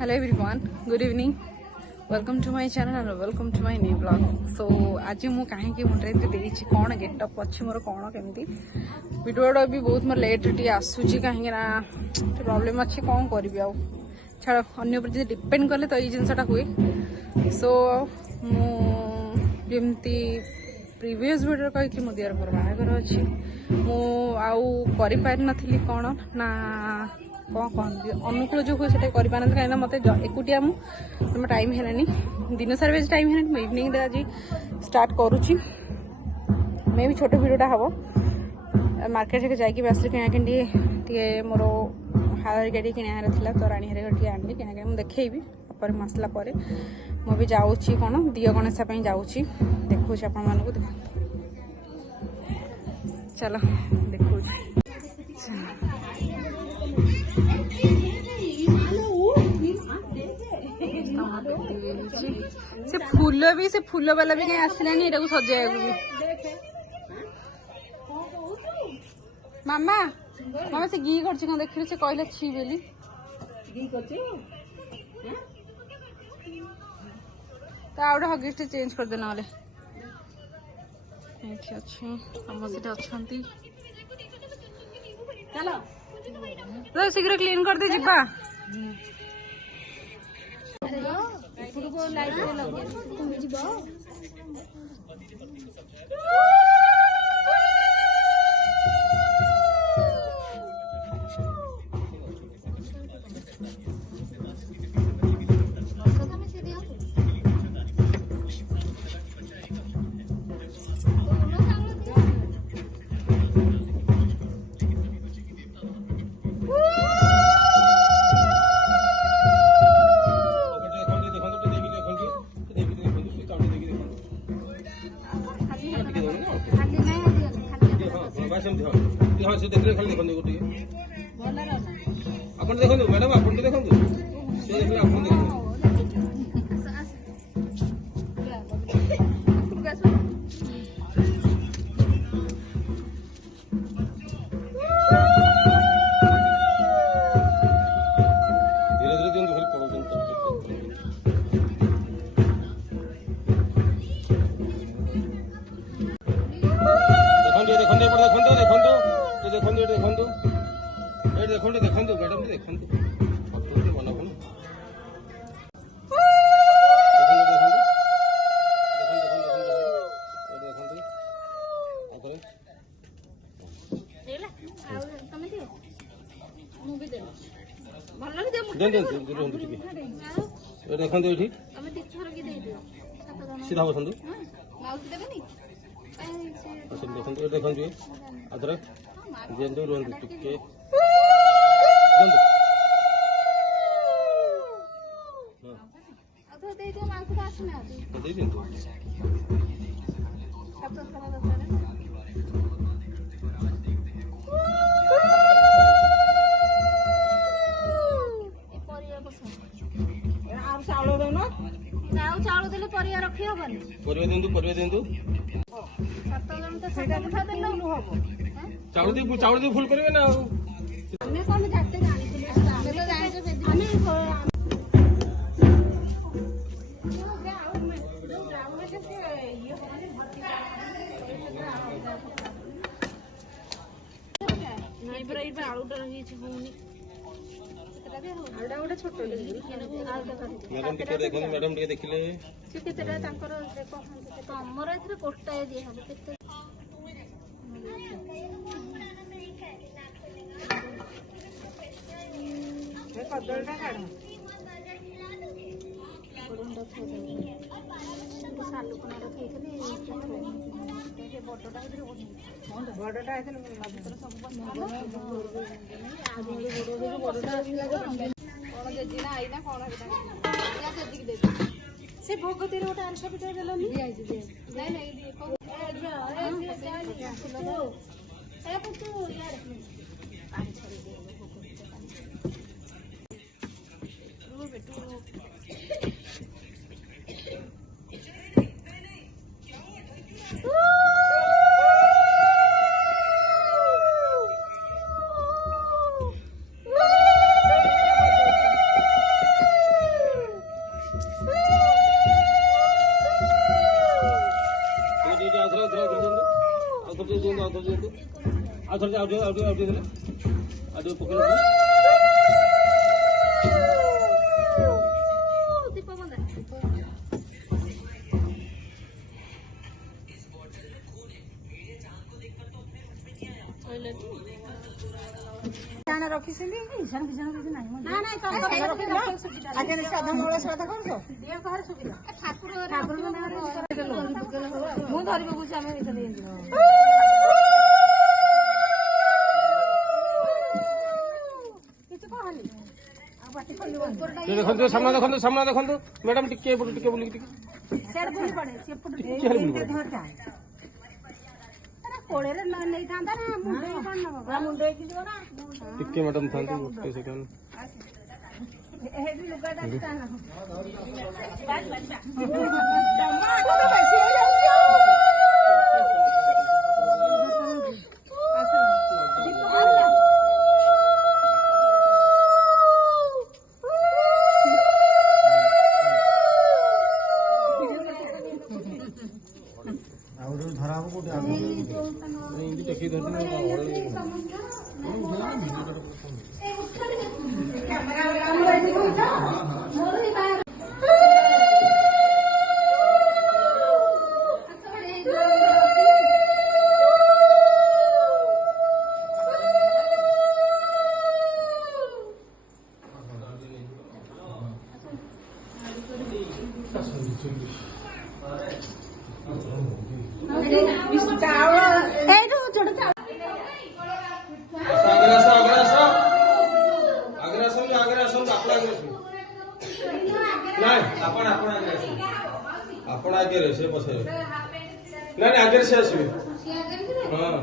Hello everyone, good evening. Welcome to my channel and welcome to my new vlog. So आज मु कहीं मुंडे देछि कौन गेटअप अच्छी मोर कौन केमती वीडियो भी बहुत मोर लेट टी आसूची कहीं ना प्रॉब्लम अच्छी कौन करी आ छाड़ अन्य पर डिपेंड कले तो ये जिनसा हुए. सो मुझे प्रीवियस वीडियो कही मो दियर मोर बाहागर अच्छी मु आउ कर नी कौन ना कौन कहते अनुकूल जो हुए से करें कहीं मत एकुटिया मुझे टाइम है दिन सारा भी टाइम है मुझे इवनिंग आज स्टार्ट करुच्ची मे भी छोट वीडियोटा हम मार्केट जाकि आसली किणाकिणी मोर हार हरिका किणार था तो राणी हरिका आनी किणाकिणी मुझे देखी पर मसला पर मुझे जाऊँगी कौन दिय गणेश जाऊँगी देखूँ आपण मानक चलो देखूँ से फूल वाला भी कहीं आसलानी एटा को सजाया मामा मामा से घी कर देख से कहले छी बोली तो हगिस चेंज कर देना अच्छा तो शीघ्र क्लीन कर दे जिबा देखो मैडम आप देखो देखते सीधा बसंतु देखते आधर दिंतु रुहतु टिके चाउल दी फुल करेंगे ना मैडम देखिले कमर कोटा दिए से भोग तेरे गोटे आंसर पिटा देलनी नहीं ଦୀପ ବନ୍ଧା ରଖିଛନ୍ତି ଇଶାନ ଫିଶାନ କିଛି ନାହିଁ ନା ନାଇଁ କାହାର ସୁବିଧା ଠାକୁର ମୁଁ ଧରି ପକଉଛି ଆମେ ଦେଖନ୍ତୁ ସାମ୍ନା ଦେଖନ୍ତୁ ମ୍ୟାଡାମ ଟିକେ ବୁଲିକି କୋଳରେ ନେଇଥାନ୍ତା ନା ମୁଣ୍ଡେଇ କଣ ନବ ମୁଣ୍ଡେଇକି ଯିବ ନା ଟିକେ ମ୍ୟାଡାମ ଥାନ୍ତୁ ସେକେଣ୍ଡ देखिए आपण आगे से बसे नहीं आगे से आसवे हाँ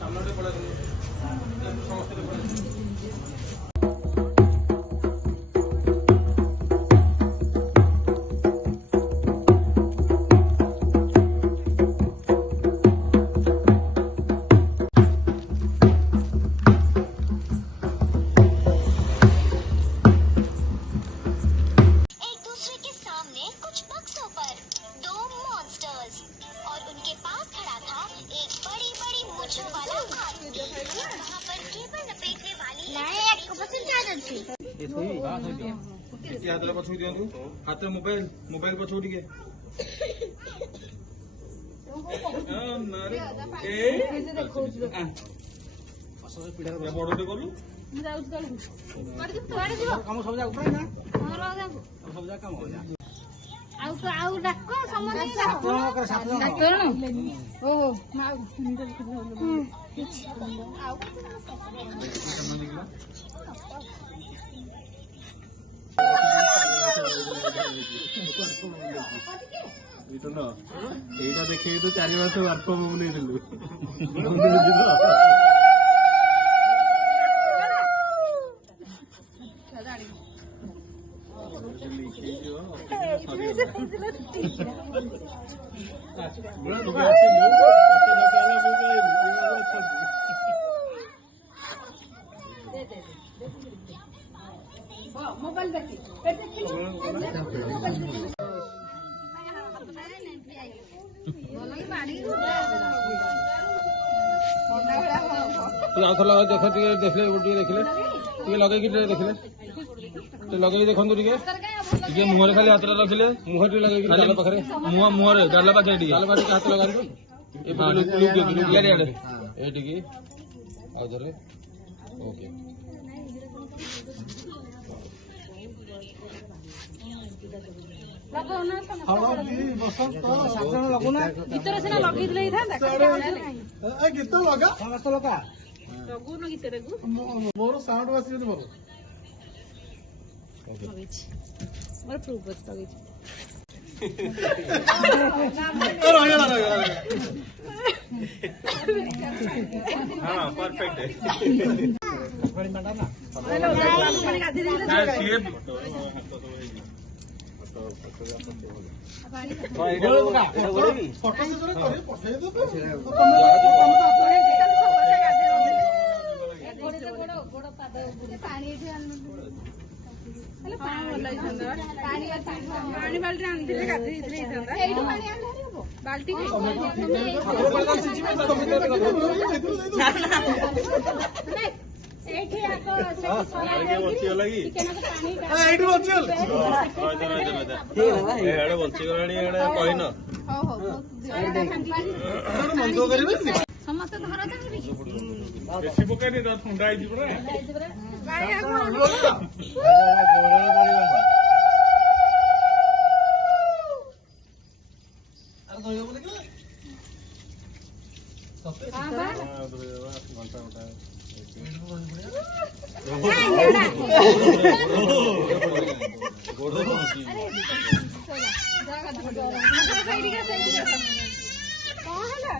सामने पड़ा समस्त एक दूसरे के सामने कुछ बक्सों पर दो मॉन्स्टर्स और उनके पास खड़ा था एक बड़ी बड़ी मूंछों वाला हाथी। वहाँ पर केबल लपेटने वाली हाथ पछू दियंतु हाथ मोबाइल मोबाइल पछू टिके बड़टे कलु काम सब जाक ना सब जाक काम हो जा ଆଉ ଡାକ ସମସ୍ତେ এইটা দেখে তো 4 মাস ওয়ার্ক ফ্রম হোম নেইলু आउथला देख टिके देखले टिके देखले टिके लगे कि देखले तो लगे देखंतु टिके टिके मुहरे खाली हाथ रखिले मुह टिके लगे कि डाल पाखरे मुह मुहरे डाल पाखरे टिके डाल पाखरे हाथ लगांतु ए लुक यार यार ए टिके आ धरे ओके ଗୀତରେ ସିନା ଲଗେଇଥିଲେ ହେଇଥାନ୍ତା ଗୀତ ଲଗା ସମସ୍ତ ଲଗା ଲଗୁନ ଗୀତଟାକୁ ମୋର ସାଉଣ୍ଡ ବାସି ଯଦି ଭଲ ଲଗେଇଛି ମୋର ପ୍ରୁଫ୍ ଅଛି ଲଗେଇଛି हाँ परफेक्ट है ପାଣି ବାଲ୍ଟି ଆଣିଥିଲେ ଗାଧେଇ ବାଲ୍ଟି ସମସ୍ତେ ଧର ବେଶୀ ପକାଇନି ଥଣ୍ଡା ହେଇଯିବ କଣ ହେଲା